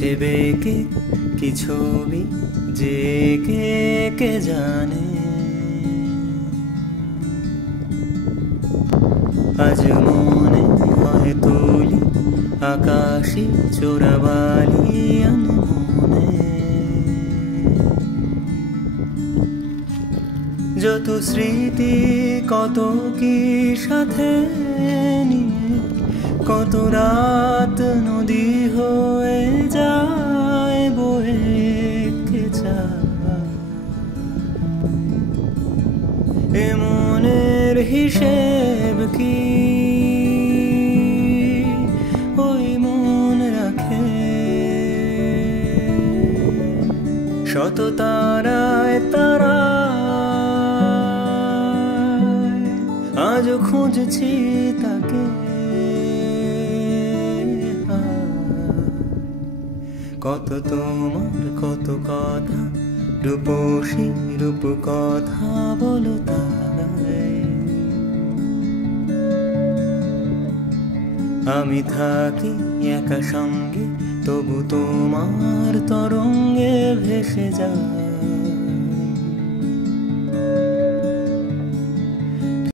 আছে বেঁকে কি ছবি যে কে জানে। আজ মনে হয় তুলি আকাশি চোরাবালি আনমনে। যত স্মৃতি কত কি সাথে নিয়ে, কত রাত নদী হয়ে যায় বয়ে যায়। এ মনের হিসেব কি ওই মন রাখে? শত তারায় তারায় আজও খুঁজছি তাকে। কত তোমার কত কথা, রূপসী রূপ কথা বলো তাই। আমি থাকি একা সঙ্গে, তবু তোমার তরঙ্গে ভেসে যায়।